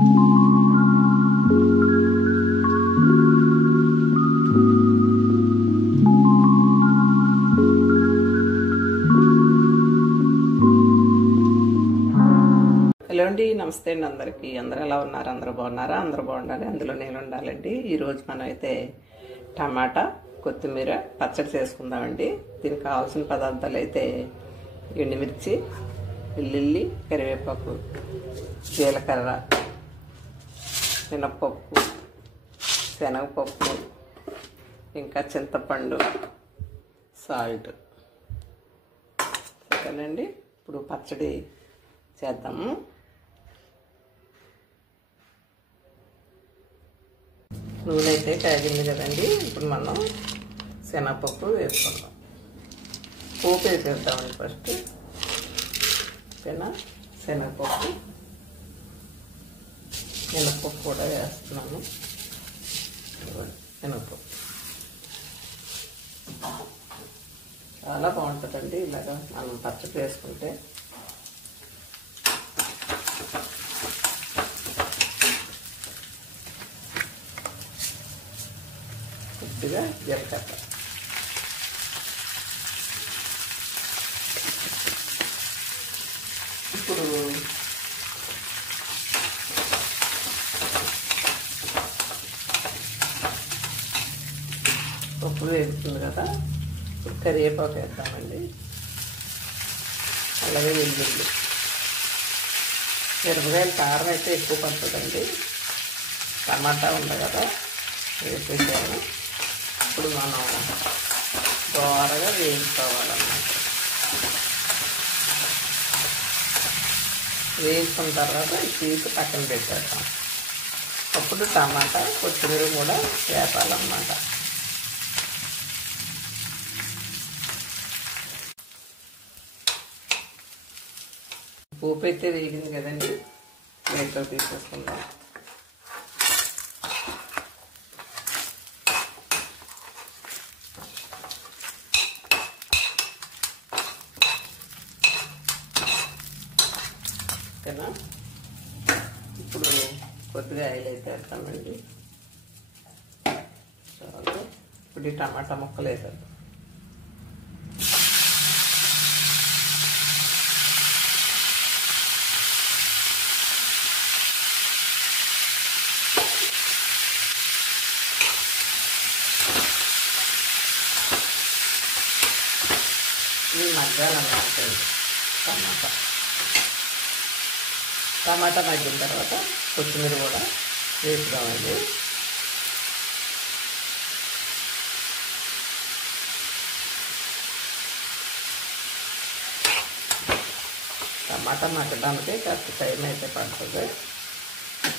Hello అండి, నమస్తే అండి అందరికీ. అందరూ ఎలా ఉన్నారు? అందరూ బాగున్నారా? అందరూ బాగుండాలి, అందులో నేను ఉండాలండి. ఈరోజు మనం అయితే టమాటా కొత్తిమీర పచ్చడి చేసుకుందామండి. దీనికి కావాల్సిన పదార్థాలు అయితే ఎండుమిర్చి, వెల్లుల్లి, కరివేపాకు, జీలకర్ర, మినప్పప్పు, శనగపప్పు, ఇంకా చింతపండు, సాల్ట్. ఓకేనండి, ఇప్పుడు పచ్చడి చేద్దాము. నూనె అయితే కాగింది కదండి. ఇప్పుడు మనం శనగపప్పు వేసుకుందాం. పోపు వేసేద్దామండి ఫస్ట్. ఓకేనా, శనగపప్పు, మినప్పప్పు కూడా వేస్తున్నాను. మినప్పప్పు చాలా బాగుంటుందండి ఇలాగా మనం పచ్చడి వేసుకుంటే. కొద్దిగా జీలకర్ర, ఇప్పుడు పప్పు వేగుతుంది కదా, ఇప్పుడు కరివేపాకు వేద్దామండి. అలాగే వెల్లుల్లి, మిరపకాయలు కారం అయితే ఎక్కువ పడుతుందండి. టమాటా ఉంది కదా వేసేసాను. ఇప్పుడు మనం దోరగా వేయించుకోవాలన్నమాట. వేయించుకున్న తర్వాత తీసి పక్కన పెట్టేద్దాం. అప్పుడు టమాటా కొత్తిమీర కూడా వేపాలన్నమాట. పోపు అయితే వేగింది కదండి, ప్లేట్లో తీసేసుకుందాం. ఓకేనా, ఇప్పుడు కొద్దిగా ఆయిల్ అయితే వేస్తామండి. చాలు. ఇప్పుడు ఈ టమాటా ముక్కలు వేసేద్దాం. ఇది మగ్గాలన్నమాట. టమాటా మగ్గిన తర్వాత కొత్తిమీర కూడా వేసుదామండి. టమాటా మగ్గడానికి కాస్త టైం అయితే పడుతుంది.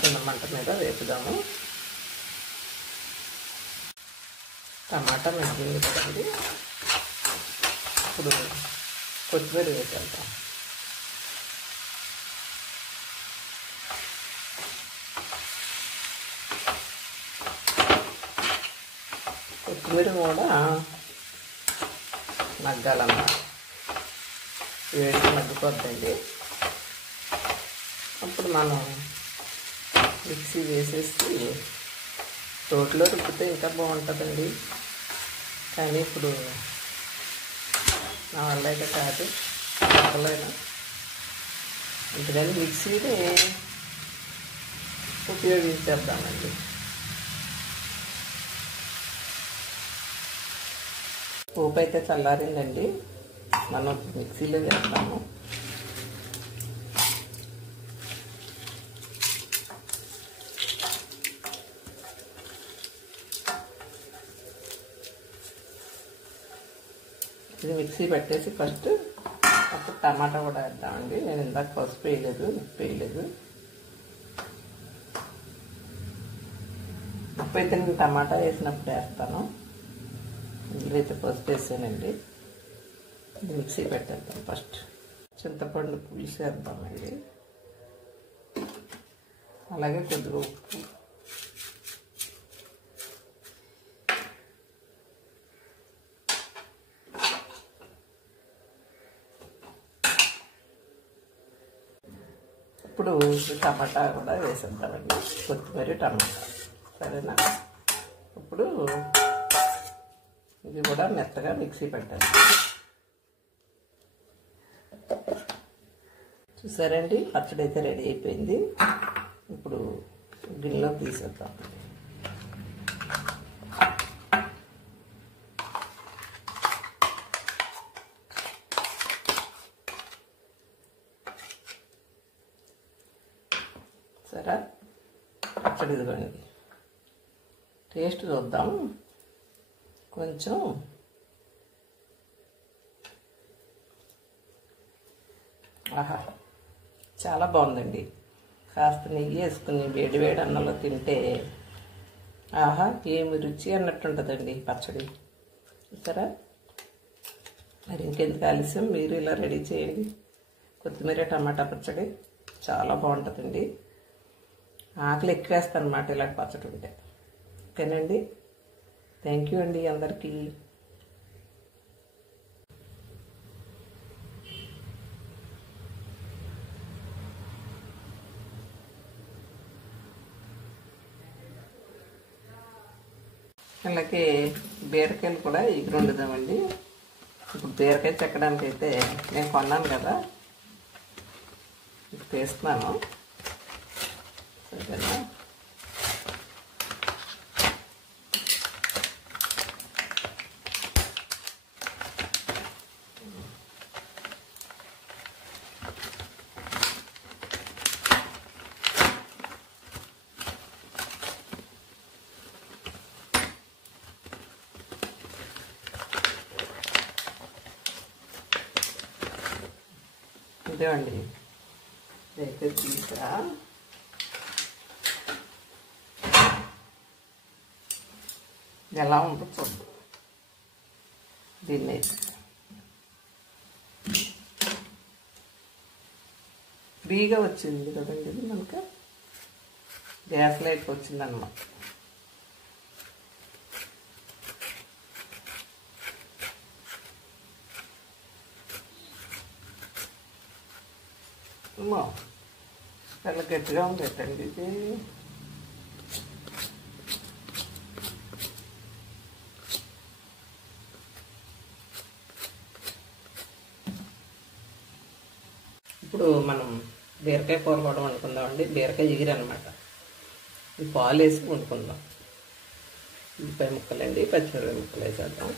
చిన్న మంట మీద వేపుదాము. టమాటా మగ్గింది కదండి, ఇప్పుడు కొత్తిమీర వేసేద్దాం. కొత్తిమీర కూడా మగ్గాలన్నమాట. వేడికి మగ్గిపోద్దండి. అప్పుడు మనం మిక్సీ వేసేసి రోట్లో రుబ్బితే ఇంకా బాగుంటుందండి. కానీ ఇప్పుడు నా వల్ల అయితే కాదు, చెప్పలేను. అందుకని మిక్సీని ఉపయోగించేద్దామండి. పోపు అయితే చల్లారిందండి, మనం మిక్సీలో వేస్తాము. ఇది మిక్సీ పెట్టేసి ఫస్ట్ అప్పుడు టమాటా కూడా వేద్దామండి. నేను ఇందాక పసుపు వేయలేదు, ఉప్పు వేయలేదు. ఉప్పు అయితే నేను టమాటా వేసినప్పుడు వేస్తాను. ఇందులో అయితే పసుపు వేసానండి. మిక్సీ పెట్టేద్దాం. ఫస్ట్ చింతపండు పులుసు వేద్దామండి. అలాగే కొద్దిగా ఉప్పు, ఇప్పుడు ఇప్పుడు టమాటా కూడా వేసేద్దామండి, కొత్తిమీర టమాటా. సరేనా? ఇప్పుడు ఇది కూడా మెత్తగా మిక్సీ పెట్టండి. చూసారండి, పచ్చడి అయితే రెడీ అయిపోయింది. ఇప్పుడు గిన్నెలో తీసేద్దాం. సరే, పచ్చడి ఇదిగోండి. టేస్ట్ చూద్దాం. కొంచెం ఆహా, చాలా బాగుందండి. కాస్త నెయ్యి వేసుకుని వేడి వేడి అన్నంలో తింటే ఆహా, ఏమి రుచి అన్నట్టుంటుందండి పచ్చడి. చూసారా? మరి ఇంకెందుకు ఆలస్యం, మీరు ఇలా రెడీ చేయండి. కొత్తిమీర టమాటా పచ్చడి చాలా బాగుంటుందండి. ఆకలి ఎక్కువేస్తాను అన్నమాట ఇలాంటి పచ్చడి ఉంటే. ఓకేనండి, థ్యాంక్ యూ అండి అందరికీ. అలాగే బీరకాయలు కూడా ఎగురు వండుదామండి. ఇప్పుడు బీరకాయ చెక్కడానికి అయితే నేను కొన్నాను కదా, ఇప్పుడు తీస్తున్నాను. సరేనా? ఇదేమండి, అయితే తీసా. ఎలా ఉందో చూద్దాం. దీన్ని ఫ్రీగా వచ్చింది కదండి, ఇది మనకి గ్యాస్ లైట్కి వచ్చిందన్నమాట. చాలా గట్టిగా ఉంది ఏంటండి ఇది. ఇప్పుడు మనం బీరకాయ కూర కూడా వండుకుందామండి. బీరకాయ ఎగిరి అనమాట. ఈ పాలు వేసి వండుకుందాం. ఉల్లిపాయ ముక్కలండి, పచ్చిమిరపకాయ ముక్కలు వేసేద్దాం.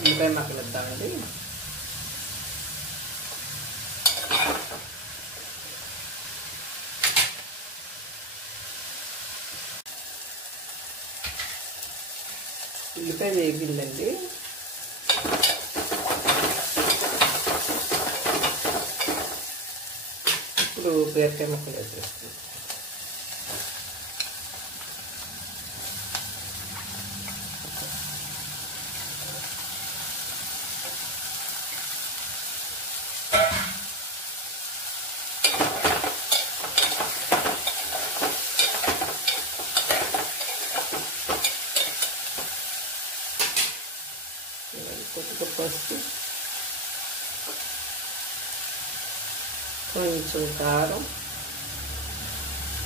ఉల్లిపాయ ముక్కలు ఇద్దామండి. ఉల్లిపాయ వేగిందండి. ఇప్పుడు బీరకాయ ముక్కలు వేసేస్తాం. కొద్దిగా పసుపు, కొంచెం కారం,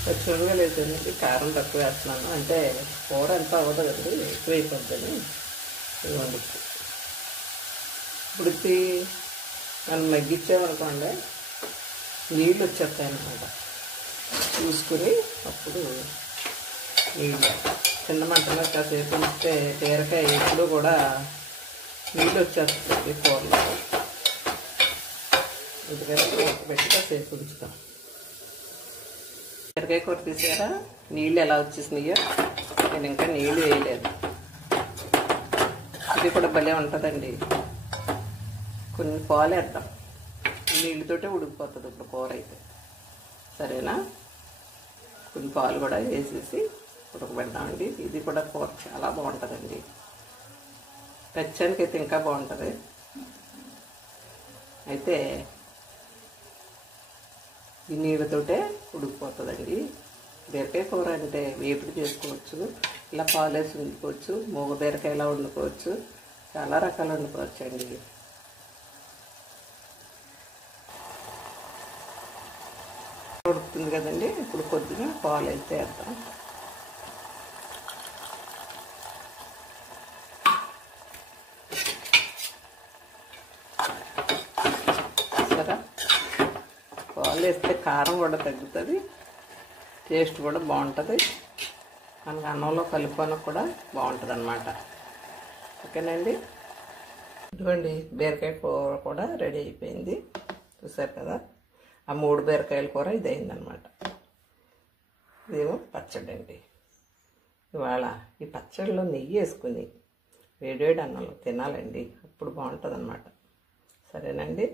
పచ్చిమిరపకాయలు వేసానండి. కారం తక్కువ వేస్తున్నాను, అంటే కూర ఎంత అవ్వదు కదండి, ఎక్కువ అయిపోద్దని. ఇవ్వండి. ఇప్పుడు మనం మగ్గించామనుకోండి నీళ్ళు వచ్చేస్తాయి అన్నమాట. చూసుకుని అప్పుడు నీళ్ళు చిన్న మంటలో కాసేపు ఉంచితే బీరకాయ ఎప్పుడు కూడా నీళ్ళు వచ్చేస్తుంది కూరలో. ఎందుకంటే మూత పెట్టి కాసేపు ఉంచుతాం. బీరకాయ కూర తీసారా, నీళ్ళు ఎలా వచ్చేసినాయో. నేను ఇంకా నీళ్ళు వేయలేదు. ఇది కూడా భలే ఉంటుందండి. కొన్ని పాలు వేద్దాం, నీళ్ళతోటే ఉడికిపోతుంది ఇప్పుడు కూర అయితే. సరేనా? కొన్ని పాలు కూడా వేసేసి ఉడకబెడదామండి. ఇది కూడా కూర చాలా బాగుంటుందండి. పచ్చనికి అయితే ఇంకా బాగుంటుంది. అయితే ఈ నీళ్ళతోటే ఉడికిపోతుందండి. బీరకాయ కూర అంటే వేపుడు చేసుకోవచ్చు, ఇలా పాలేసి వండుకోవచ్చు, మూగ బీరకాయలా వండుకోవచ్చు, చాలా రకాలు వండుకోవచ్చు అండి. ఉడుకుతుంది కదండి, ఇప్పుడు కొద్దిగా పాలు అయితే వేద్దాం. సరే, పాలు వేస్తే కారం కూడా తగ్గుతుంది, టేస్ట్ కూడా బాగుంటుంది, మనకు అన్నంలో కలుపుకోవడానికి కూడా బాగుంటుంది అన్నమాట. ఓకేనండి, ఇదిగోండి బీరకాయ కూర కూడా రెడీ అయిపోయింది. చూసారు కదా, ఆ 3 బీరకాయల కూర ఇది అయిందనమాట. ఇదేమో పచ్చడి అండి. ఇవాళ ఈ పచ్చడిలో నెయ్యి వేసుకుని వేడివేడి అన్నంలో తినాలండి, అప్పుడు బాగుంటుంది అన్నమాట. సరేనండి.